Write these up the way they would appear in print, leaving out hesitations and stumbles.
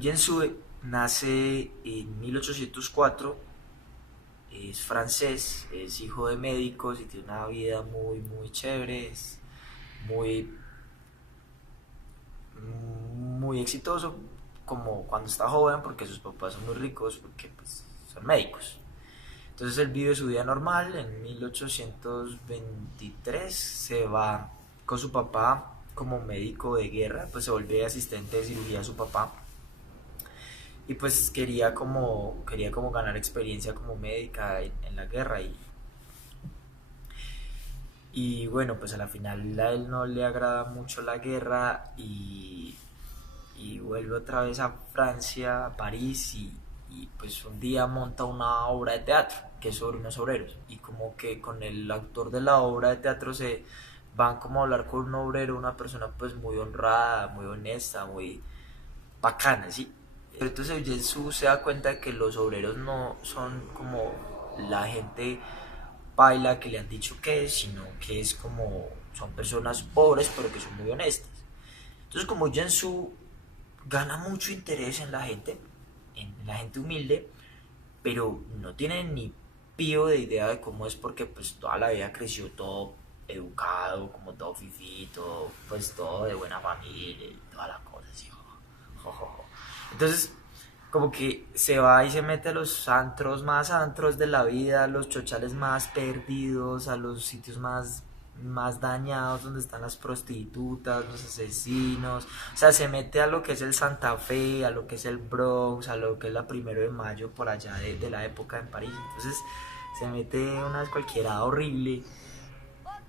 Eugene Sue nace en 1804, es francés, es hijo de médicos y tiene una vida muy, muy chévere, es muy, muy exitoso como cuando está joven porque sus papás son muy ricos, porque pues, son médicos. Entonces él vive su vida normal, en 1823 se va con su papá como médico de guerra, pues se vuelve asistente de cirugía de su papá y pues quería como ganar experiencia como médica en la guerra y bueno, pues a la final a él no le agrada mucho la guerra y vuelve otra vez a Francia, a París y pues un día monta una obra de teatro que es sobre unos obreros y como que con el autor de la obra de teatro se van como a hablar con un obrero, una persona pues muy honrada, muy honesta, muy bacana, ¿sí? Pero entonces Jesús se da cuenta de que los obreros no son como la gente baila que le han dicho que es, sino que es como son personas pobres pero que son muy honestas. Entonces como Jensu gana mucho interés en la gente humilde, pero no tiene ni pío de idea de cómo es porque pues toda la vida creció todo educado, como todo fifí, todo, pues todo de buena familia y toda la cosa así. Jo, jo, jo. Entonces, como que se va y se mete a los antros más antros de la vida, a los chochales más perdidos, a los sitios más dañados donde están las prostitutas, los asesinos, o sea, se mete a lo que es el Santa Fe, a lo que es el Bronx, a lo que es la Primero de Mayo por allá de la época en París, entonces se mete una cualquiera horrible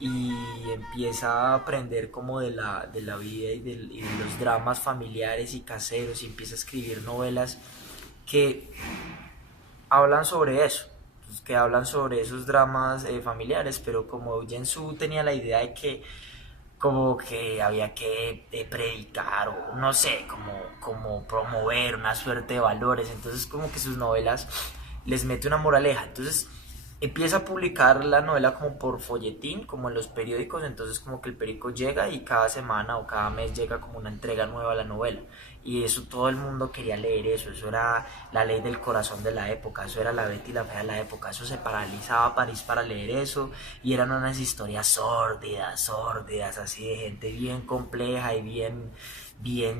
y empieza a aprender como de la vida y de los dramas familiares y caseros y empieza a escribir novelas que hablan sobre eso, pues, que hablan sobre esos dramas familiares, pero como Jensu tenía la idea de que como que había que predicar o no sé, como promover una suerte de valores, entonces como que sus novelas les mete una moraleja, entonces empieza a publicar la novela como por folletín, como en los periódicos, entonces como que el periódico llega y cada semana o cada mes llega como una entrega nueva a la novela. Y eso todo el mundo quería leer eso era la ley del corazón de la época, eso era la Betty y la Fea de la época, eso se paralizaba París para leer eso y eran unas historias sórdidas, sórdidas, así de gente bien compleja y bien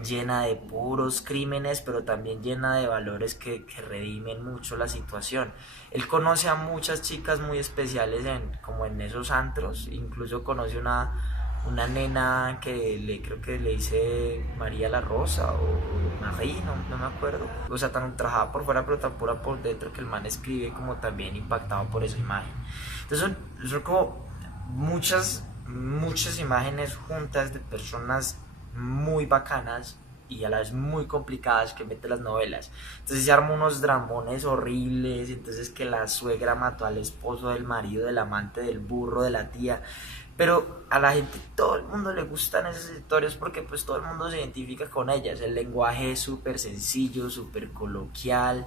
llena de puros crímenes, pero también llena de valores que redimen mucho la situación. Él conoce a muchas chicas muy especiales como en esos antros, incluso conoce una nena que creo que le dice María la Rosa o Marie, no me acuerdo. O sea, tan trabajada por fuera pero tan pura por dentro que el man escribe como también impactado por esa imagen. Entonces son como muchas imágenes juntas de personas muy bacanas y a la vez muy complicadas que mete las novelas. Entonces se arma unos dramones horribles, entonces que la suegra mató al esposo del marido, del amante, del burro, de la tía. Pero a la gente, todo el mundo le gustan esas historias porque pues todo el mundo se identifica con ellas. El lenguaje es súper sencillo, súper coloquial.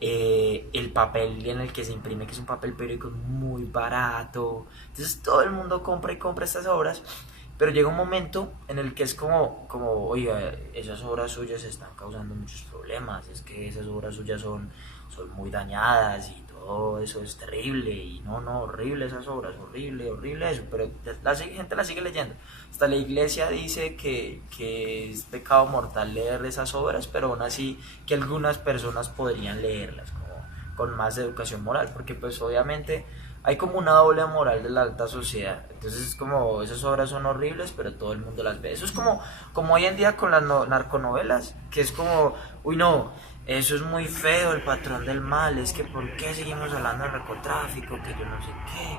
El papel en el que se imprime, que es un papel periódico muy barato. Entonces todo el mundo compra y compra estas obras. Pero llega un momento en el que es oiga, esas obras suyas están causando muchos problemas, es que esas obras suyas son muy dañadas y todo eso es terrible, y no, horrible esas obras, horrible, horrible eso, pero la gente la sigue leyendo. Hasta la iglesia dice que es pecado mortal leer esas obras, pero aún así que algunas personas podrían leerlas como con más educación moral, porque pues obviamente hay como una doble moral de la alta sociedad. Entonces es como, esas obras son horribles, pero todo el mundo las ve. Eso es como hoy en día con las narconovelas, que es como, uy no, eso es muy feo, el patrón del mal, es que por qué seguimos hablando de narcotráfico, que yo no sé qué.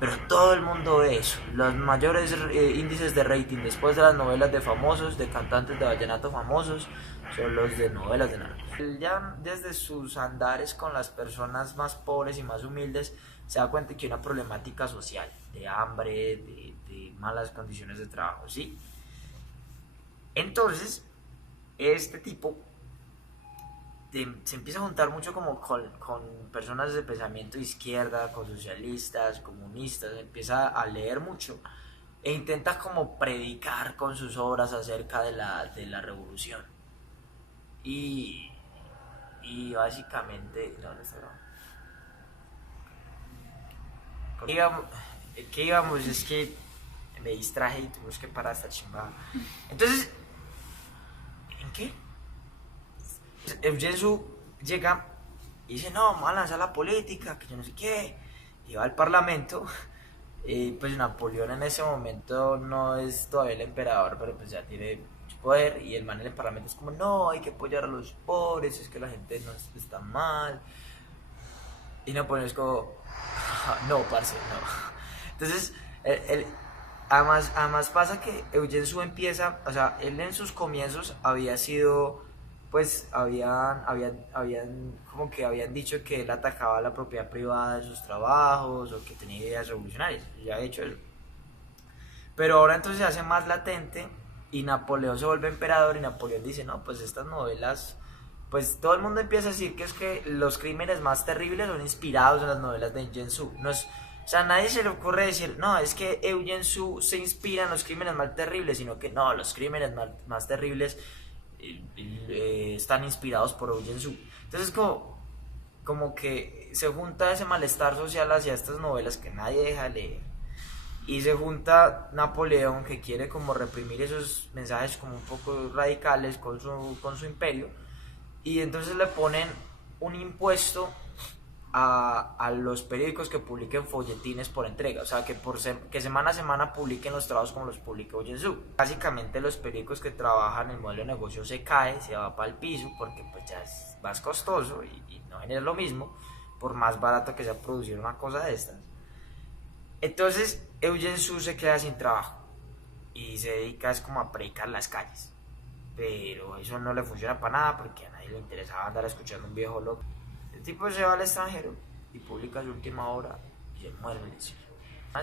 Pero todo el mundo ve eso. Los mayores índices de rating después de las novelas de famosos, de cantantes de vallenato famosos, son los de novelas de narcos. Él ya desde sus andares con las personas más pobres y más humildes se da cuenta que hay una problemática social, de hambre, de malas condiciones de trabajo, ¿sí? Entonces, este tipo se empieza a juntar mucho como con personas de pensamiento de izquierda, con socialistas, comunistas, empieza a leer mucho e intenta como predicar con sus obras acerca de la revolución. y, y básicamente, no, no está grabando. Digamos, que digamos es que me distraje y tuvimos que parar esta chimbada. Entonces, ¿en qué? Eugene llega y dice, no, vamos a lanzar la política, que yo no sé qué. Y va al parlamento. Y pues Napoleón en ese momento no es todavía el emperador, pero pues ya tiene mucho poder. Y el man en el parlamento es como, no, hay que apoyar a los pobres, es que la gente no está mal. Y Napoleón es como, no, parce, no. Entonces, el, además pasa que Eugene Sue empieza, o sea, él en sus comienzos había sido, pues, como que habían dicho que él atacaba la propiedad privada de sus trabajos o que tenía ideas revolucionarias, ya he hecho eso. Pero ahora entonces se hace más latente y Napoleón se vuelve emperador y Napoleón dice, no, pues estas novelas, pues todo el mundo empieza a decir que es que los crímenes más terribles son inspirados en las novelas de Eugene Sue. No es, o sea, a nadie se le ocurre decir, no, es que Eugene Sue se inspira en los crímenes más terribles, sino que no, los crímenes más terribles están inspirados por Eugene Sue. Entonces como que se junta ese malestar social hacia estas novelas que nadie deja de leer y se junta Napoleón que quiere como reprimir esos mensajes como un poco radicales con su imperio y entonces le ponen un impuesto a los periódicos que publiquen folletines por entrega, o sea que que semana a semana publiquen los trabajos como los publica Oyensu. Básicamente los periódicos que trabajan el modelo de negocio se cae, se va para el piso porque pues ya es más costoso y no genera lo mismo por más barato que sea producir una cosa de estas. Entonces Eugene Sue se queda sin trabajo y se dedica es como a predicar las calles. Pero eso no le funciona para nada porque a nadie le interesaba andar escuchando a un viejo loco. El tipo se va al extranjero y publica su última obra y se muere en el exilio. Ya ha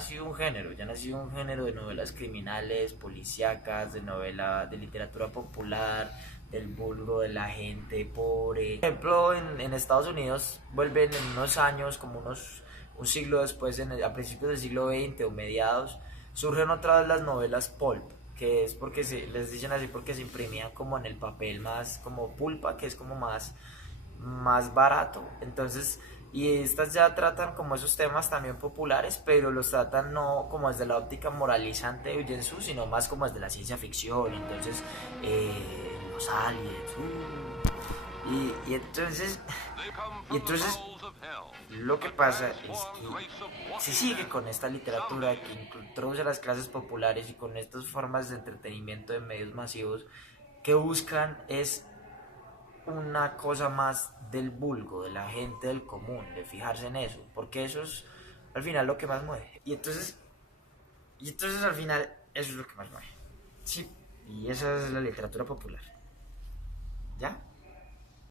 nacido un género de novelas criminales, policíacas, de novela, de literatura popular, del vulgo, de la gente pobre. Por ejemplo, en Estados Unidos vuelven en unos años, como un siglo después, a principios del siglo XX o mediados, surgen otra vez las novelas pulp, que es porque les dicen así porque se imprimían como en el papel más como pulpa, que es como más barato. Entonces, y estas ya tratan como esos temas también populares, pero los tratan no como desde la óptica moralizante de Eugene Sue, sino más como desde la ciencia ficción. Entonces, los aliens. Y entonces lo que pasa es que se sigue con esta literatura que introduce a las clases populares y con estas formas de entretenimiento de medios masivos que buscan es una cosa más del vulgo, de la gente del común, de fijarse en eso, porque eso es al final lo que más mueve. Y entonces al final eso es lo que más mueve. Sí, y esa es la literatura popular. ¿Ya?